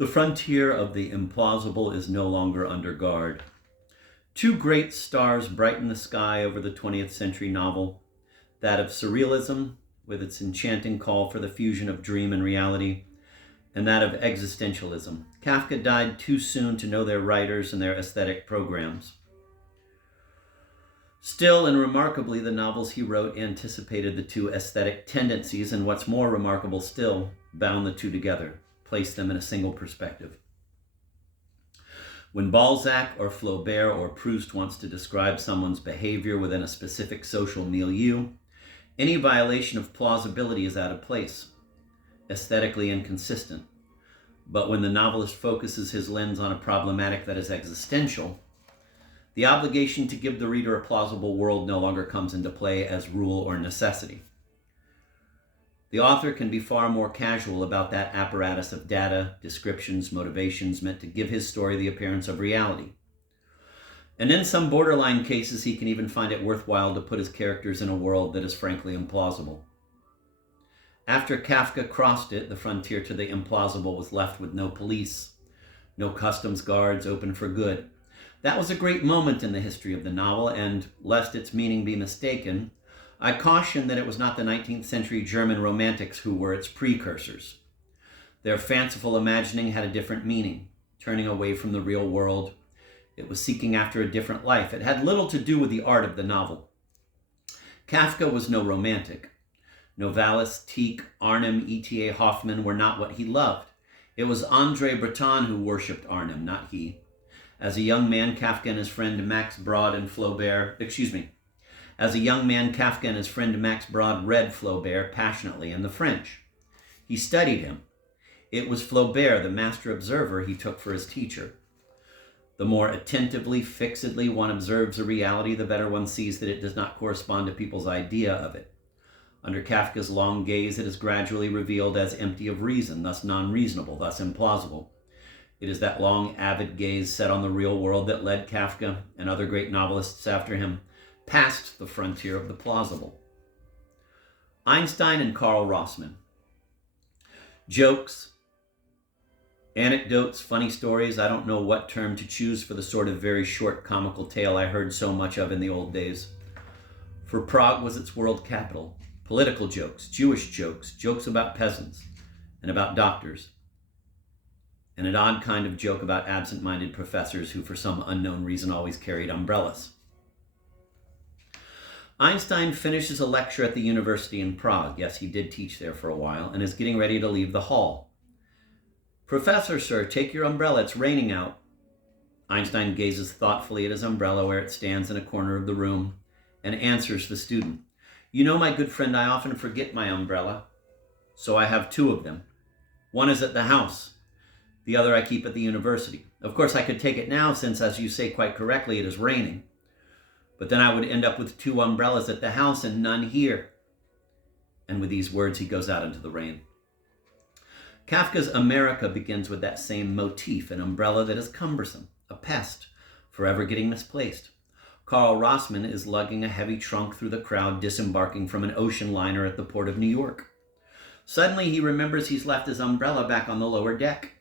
The frontier of the implausible is no longer under guard. Two great stars brighten the sky over the 20th century novel, that of surrealism, with its enchanting call for the fusion of dream and reality, and that of existentialism. Kafka died too soon to know their writers and their aesthetic programs. Still, and remarkably, the novels he wrote anticipated the two aesthetic tendencies, and what's more remarkable still, bound the two together, placed them in a single perspective. When Balzac or Flaubert or Proust wants to describe someone's behavior within a specific social milieu, any violation of plausibility is out of place, aesthetically inconsistent. But when the novelist focuses his lens on a problematic that is existential, the obligation to give the reader a plausible world no longer comes into play as rule or necessity. The author can be far more casual about that apparatus of data, descriptions, motivations meant to give his story the appearance of reality. And in some borderline cases, he can even find it worthwhile to put his characters in a world that is frankly implausible. After Kafka crossed it, the frontier to the implausible was left with no police, no customs guards open for good. That was a great moment in the history of the novel, and lest its meaning be mistaken, I caution that it was not the 19th century German romantics who were its precursors. Their fanciful imagining had a different meaning, turning away from the real world. It was seeking after a different life. It had little to do with the art of the novel. Kafka was no romantic. Novalis, Tieck, Arnim, E.T.A. Hoffmann were not what he loved. It was André Breton who worshipped Arnim, not he. As a young man, Kafka and his friend Max Brod read Flaubert passionately in the French. He studied him. It was Flaubert, the master observer, he took for his teacher. The more attentively, fixedly one observes a reality, the better one sees that it does not correspond to people's idea of it. Under Kafka's long gaze, it is gradually revealed as empty of reason, thus non-reasonable, thus implausible. It is that long, avid gaze set on the real world that led Kafka and other great novelists after him past the frontier of the plausible. Einstein and Karl Rossmann. Jokes, anecdotes, funny stories, I don't know what term to choose for the sort of very short comical tale I heard so much of in the old days. For Prague was its world capital. Political jokes, Jewish jokes, jokes about peasants and about doctors, and an odd kind of joke about absent-minded professors who for some unknown reason always carried umbrellas. Einstein finishes a lecture at the university in Prague. Yes, he did teach there for a while, and is getting ready to leave the hall. "Professor, sir, take your umbrella, it's raining out." Einstein gazes thoughtfully at his umbrella where it stands in a corner of the room and answers the student. "You know, my good friend, I often forget my umbrella, so I have two of them. One is at the house. The other I keep at the university. Of course, I could take it now since, as you say quite correctly, it is raining. But then I would end up with two umbrellas at the house and none here." And with these words, he goes out into the rain. Kafka's America begins with that same motif, an umbrella that is cumbersome, a pest, forever getting misplaced. Karl Rossmann is lugging a heavy trunk through the crowd disembarking from an ocean liner at the port of New York. Suddenly, he remembers he's left his umbrella back on the lower deck.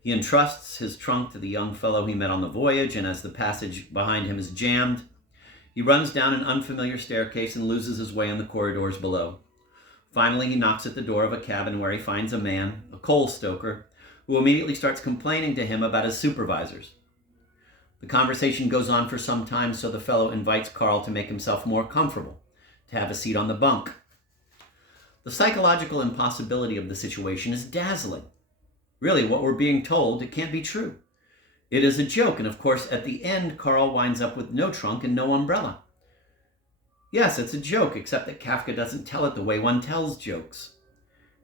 He entrusts his trunk to the young fellow he met on the voyage, and as the passage behind him is jammed, he runs down an unfamiliar staircase and loses his way in the corridors below. Finally, he knocks at the door of a cabin where he finds a man, a coal stoker, who immediately starts complaining to him about his supervisors. The conversation goes on for some time, so the fellow invites Karl to make himself more comfortable, to have a seat on the bunk. The psychological impossibility of the situation is dazzling. Really, what we're being told, it can't be true. It is a joke, and of course, at the end, Karl winds up with no trunk and no umbrella. Yes, it's a joke, except that Kafka doesn't tell it the way one tells jokes.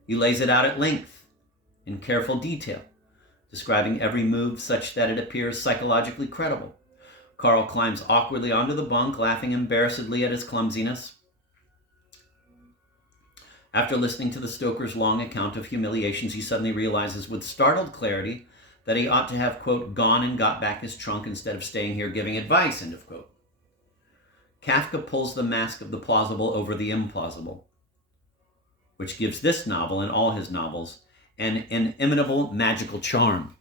He lays it out at length, in careful detail, describing every move such that it appears psychologically credible. Karl climbs awkwardly onto the bunk, laughing embarrassedly at his clumsiness. After listening to the stoker's long account of humiliations, he suddenly realizes with startled clarity that he ought to have, quote, "gone and got back his trunk instead of staying here giving advice," end of quote. Kafka pulls the mask of the plausible over the implausible, which gives this novel and all his novels and an inimitable magical charm.